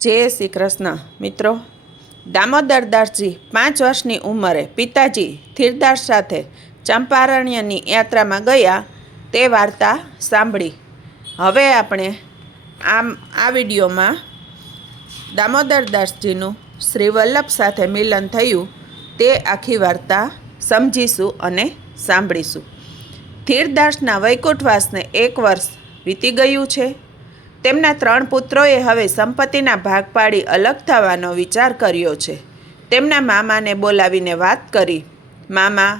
જય શ્રી કૃષ્ણ મિત્રો। દામોદરદાસજી 5 વર્ષની ઉંમરે પિતાજી થીરદાસ સાથે ચંપારણ્યની યાત્રામાં ગયા તે વાર્તા સાંભળી। હવે આપણે આ વિડીયોમાં દામોદરદાસજીનું શ્રી વલ્લભ સાથે મિલન થયું તે આખી વાર્તા સમજીશું અને સાંભળીશું। થીરદાસના વૈકુંઠવાસને 1 વર્ષ વીતી ગયું છે। તેમના 3 પુત્રોએ હવે સંપત્તિના ભાગ પાડી અલગ થવાનો વિચાર કર્યો છે। તેમના મામાને બોલાવીને વાત કરી, મામા,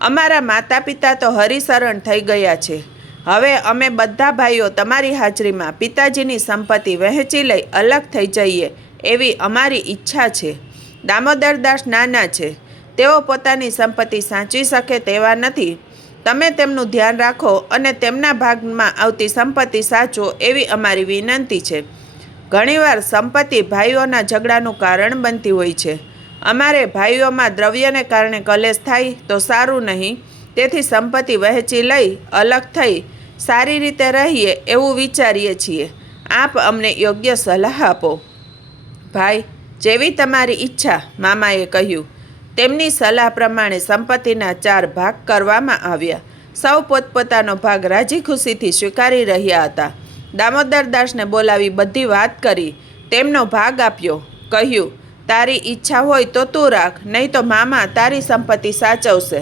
અમારા માતા પિતા તો હરિશરણ થઈ ગયા છે। હવે અમે બધા ભાઈઓ તમારી હાજરીમાં પિતાજીની સંપત્તિ વહેંચી લઈ અલગ થઈ જઈએ એવી અમારી ઈચ્છા છે। દામોદરદાસ નાના છે, તેઓ પોતાની સંપત્તિ સાચવી શકે તેવા નથી। તમે તેમનું ધ્યાન રાખો અને તેમના ભાગમાં આવતી સંપત્તિ સાચવો એવી અમારી વિનંતી છે। ઘણીવાર સંપત્તિ ભાઈઓના ઝઘડાનું કારણ બનતી હોય છે। અમારે ભાઈઓમાં દ્રવ્યને કારણે કલેશ થાય તો સારું નહીં, તેથી સંપત્તિ વહેંચી લઈ અલગ થઈ સારી રીતે રહીએ એવું વિચારીએ છીએ। આપ અમને યોગ્ય સલાહ આપો। ભાઈ, જેવી તમારી ઈચ્છા, મામાએ કહ્યું। તેમની સલાહ પ્રમાણે સંપત્તિના 4 ભાગ કરવામાં આવ્યા। સૌ પોતપોતાનો ભાગ રાજી ખુશીથી સ્વીકારી રહ્યા હતા। દામોદરદાસને બોલાવી બધી વાત કરી, તેમનો ભાગ આપ્યો। કહ્યું, તારી ઈચ્છા હોય તો તું રાખ, નહીં તો મામા તારી સંપત્તિ સાચવશે।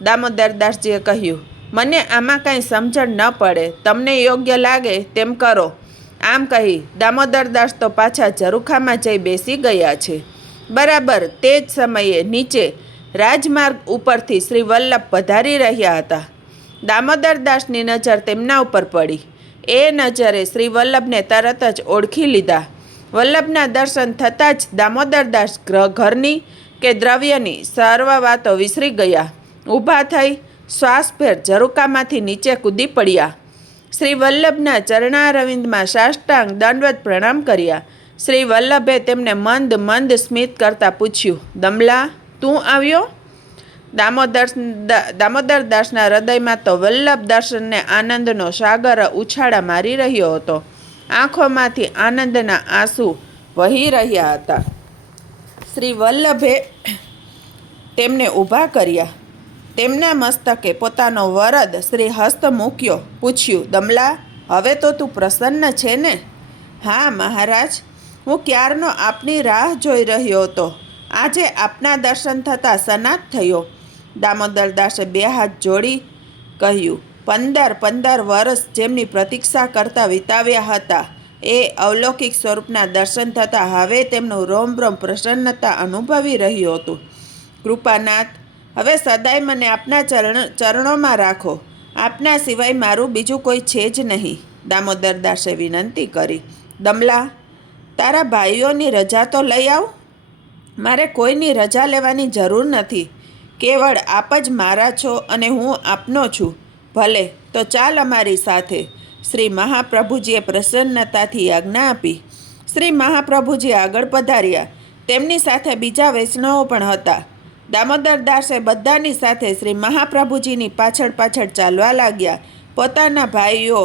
દામોદરદાસજીએ કહ્યું, મને આમાં કાંઈ સમજણ ન પડે, તમને યોગ્ય લાગે તેમ કરો। આમ કહી દામોદરદાસ તો પાછા ઝરૂખામાં જઈ બેસી ગયા છે। બરાબર તે જ સમયે નીચે રાજમાર્ગ ઉપરથી શ્રી વલ્લભ પધારી રહ્યા હતા। દામોદરદાસની નજર તેમના ઉપર પડી। એ નજરે શ્રી વલ્લભને તરત જ ઓળખી લીધા। વલ્લભના દર્શન થતાં જ દામોદરદાસ ઘરની કે દ્રવ્યની સર્વ વાતો વિસરી ગયા। ઊભા થઈ શ્વાસભેર ઝરૂખામાંથી નીચે કૂદી પડ્યા। શ્રી વલ્લભના ચરણારવિંદમાં સાષ્ટાંગ દંડવત પ્રણામ કર્યા। શ્રી વલ્લભે તેમને મંદ મંદ સ્મિત કરતાં પૂછ્યું, દમલા, તું આવ્યો? દામોદરદાસના હૃદયમાં તો વલ્લભ દર્શનને આનંદનો સાગર ઉછાળા મારી રહ્યો હતો। આંખોમાંથી આનંદના આંસુ વહી રહ્યા હતા। શ્રી વલ્લભે તેમને ઊભા કર્યા। તેમના મસ્તકે પોતાનો વરદ શ્રી હસ્ત મૂક્યો। પૂછ્યું, દમલા, હવે તો તું પ્રસન્ન છે ને? હા મહારાજ, હું ક્યારનો આપની રાહ જોઈ રહ્યો હતો। આજે આપના દર્શન થતાં સનાત થયો। દામોદરદાસે 2 હાથ જોડી કહ્યું, 15 વર્ષ જેમની પ્રતીક્ષા કરતા વિતાવ્યા હતા, એ અવલૌકિક સ્વરૂપના દર્શન થતાં હવે તેમનું રોમ રોમ પ્રસન્નતા અનુભવી રહ્યું હતું। કૃપાનાથ, હવે સદાય મને આપના ચરણોમાં રાખો। આપના સિવાય મારું બીજું કોઈ છે જ નહીં। દામોદરદાસે વિનંતી કરી, દમલા, તારા ભાઈઓની રજા તો લઈ આવ। મારે કોઈની રજા લેવાની જરૂર નથી। કેવળ આપ જ મારા છો અને હું આપનો છું। ભલે તો ચાલ અમારી સાથે। શ્રી મહાપ્રભુજીએ પ્રસન્નતાથી આજ્ઞા આપી। શ્રી મહાપ્રભુજી આગળ પધાર્યા। તેમની સાથે બીજા વૈષ્ણવો પણ હતા। દામોદરદાસે બધાની સાથે શ્રી મહાપ્રભુજીની પાછળ પાછળ ચાલવા લાગ્યા। પોતાના ભાઈઓ,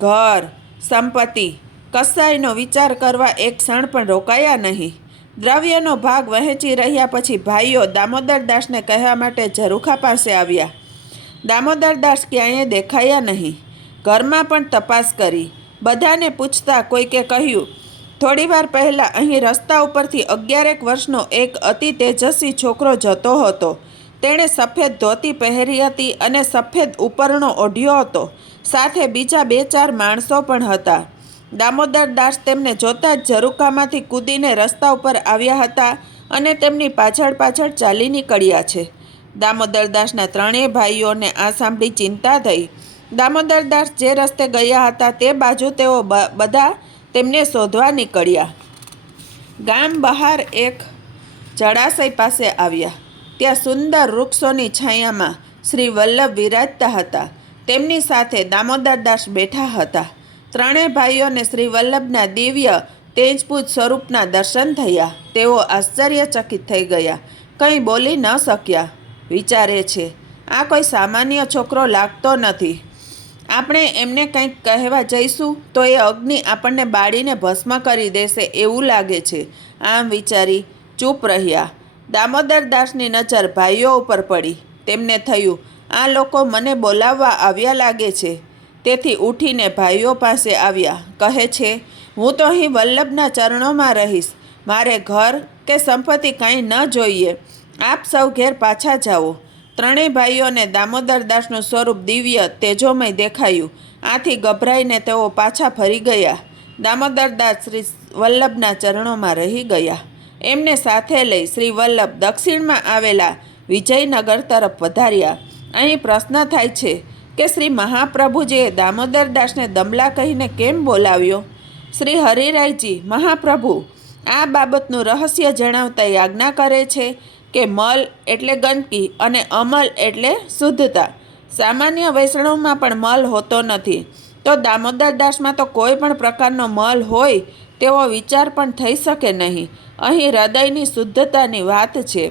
ઘર, સંપત્તિ કસાયનો વિચાર કરવા એક ક્ષણ પણ રોકાયા નહીં। દ્રવ્યનો ભાગ વહેંચી રહ્યા પછી ભાઈઓ દામોદરદાસને કહેવા માટે ઝરૂખા પાસે આવ્યા। દામોદરદાસ ક્યાંય દેખાયા નહીં। ઘરમાં પણ તપાસ કરી। બધાને પૂછતા કોઈકે કહ્યું, થોડીવાર પહેલાં અહીં રસ્તા ઉપરથી 11 વર્ષનો એક અતિ તેજસ્વી છોકરો જતો હતો। તેણે સફેદ ધોતી પહેરી હતી અને સફેદ ઉપરણો ઓઢ્યો હતો। સાથે બીજા 2-4 માણસો પણ હતા। દામોદરદાસ તેમને જોતા જ ઝરૂખામાંથી કૂદીને રસ્તા ઉપર આવ્યા હતા અને તેમની પાછળ પાછળ ચાલી નીકળ્યા છે। દામોદરદાસના 3 ભાઈઓને આ સાંભળી ચિંતા થઈ। દામોદરદાસ જે રસ્તે ગયા હતા તે બાજુ તેઓ બધા તેમને શોધવા નીકળ્યા। ગામ બહાર એક જળાશય પાસે આવ્યા। ત્યાં સુંદર વૃક્ષોની છાયામાં શ્રી વલ્લભ વિરાજતા હતા। તેમની સાથે દામોદરદાસ બેઠા હતા। 3 ભાઈઓને શ્રી વલ્લભના દિવ્ય તેજપૂજ સ્વરૂપના દર્શન થયા। તેઓ આશ્ચર્યચકિત થઈ ગયા, કંઈ બોલી ન શક્યા। વિચારે છે, આ કોઈ સામાન્ય છોકરો લાગતો નથી। આપણે એમને કંઈક કહેવા જઈશું તો એ અગ્નિ આપણને બાળીને ભસ્મ કરી દેશે એવું લાગે છે. આમ વિચારી ચૂપ રહ્યા. દામોદરદાસની નજર ભાઈઓ ઉપર પડી. તેમને થયું, આ લોકો મને બોલાવવા આવ્યા લાગે છે. તેથી ઉઠીને ભાઈઓ પાસે આવ્યા. કહે છે, હું તો અહીં વલ્લભના ચરણોમાં રહીશ. મારે ઘર કે સંપત્તિ કાંઈ ન જોઈએ. આપ સૌ ઘેર પાછા જાઓ. ત્રણેય ભાઈઓને દામોદરદાસનું સ્વરૂપ દિવ્ય તેજોમય દેખાયું. આથી ગભરાઈને તેઓ પાછા ફરી ગયા. દામોદરદાસ શ્રી વલ્લભના ચરણોમાં રહી ગયા. એમને સાથે લઈ શ્રી વલ્લભ દક્ષિણમાં આવેલા વિજયનગર તરફ વધાર્યા. અહીં પ્રશ્ન થાય છે કે શ્રી મહાપ્રભુજીએ દામોદરદાસને દમલા કહીને કેમ બોલાવ્યો? શ્રી હરિરાયજી મહાપ્રભુ આ બાબતનું રહસ્ય જણાવતા આજ્ઞા કરે છે કે મલ એટલે ગંદકી અને અમલ એટલે શુદ્ધતા. સામાન્ય વૈષ્ણવમાં પણ મલ હોતો નથી, તો દામોદરદાસમાં તો કોઈ પણ પ્રકારનો મલ હોય તેવો વિચાર પણ થઈ શકે નહીં. અહીં હૃદયની શુદ્ધતાની વાત છે.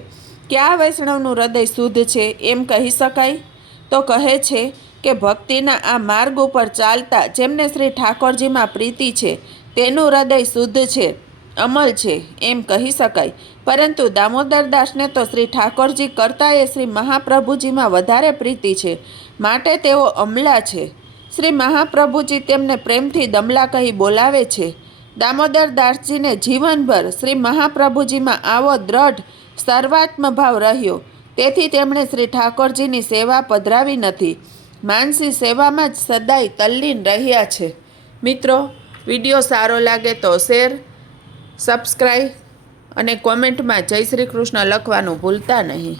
કયા વૈષ્ણવનું હૃદય શુદ્ધ છે એમ કહી શકાય? તો કહે છે કે ભક્તિના આ માર્ગ ઉપર ચાલતા જેમને શ્રી ઠાકોરજીમાં પ્રીતિ છે તેનું હૃદય શુદ્ધ છે, અમલ છે એમ કહી શકાય. પરંતુ દામોદરદાસને તો શ્રી ઠાકોરજી કરતાં એ શ્રી મહાપ્રભુજીમાં વધારે પ્રીતિ છે, માટે તેઓ અમલા છે. શ્રી મહાપ્રભુજી તેમને પ્રેમથી દમલા કહી બોલાવે છે. દામોદરદાસજીને જીવનભર શ્રી મહાપ્રભુજીમાં આવો દ્રઢ સર્વાત્મ ભાવ રહ્યો. તેથી તેમણે શ્રી ઠાકોરજીની સેવા પધરાવી નથી, માનસી સેવામાં જ સદાય તલ્લીન રહ્યા છે. મિત્રો, વિડીયો સારો લાગે તો શેર, સબસ્ક્રાઈબ અને કોમેન્ટમાં જય શ્રી કૃષ્ણ લખવાનું ભૂલતા નહીં.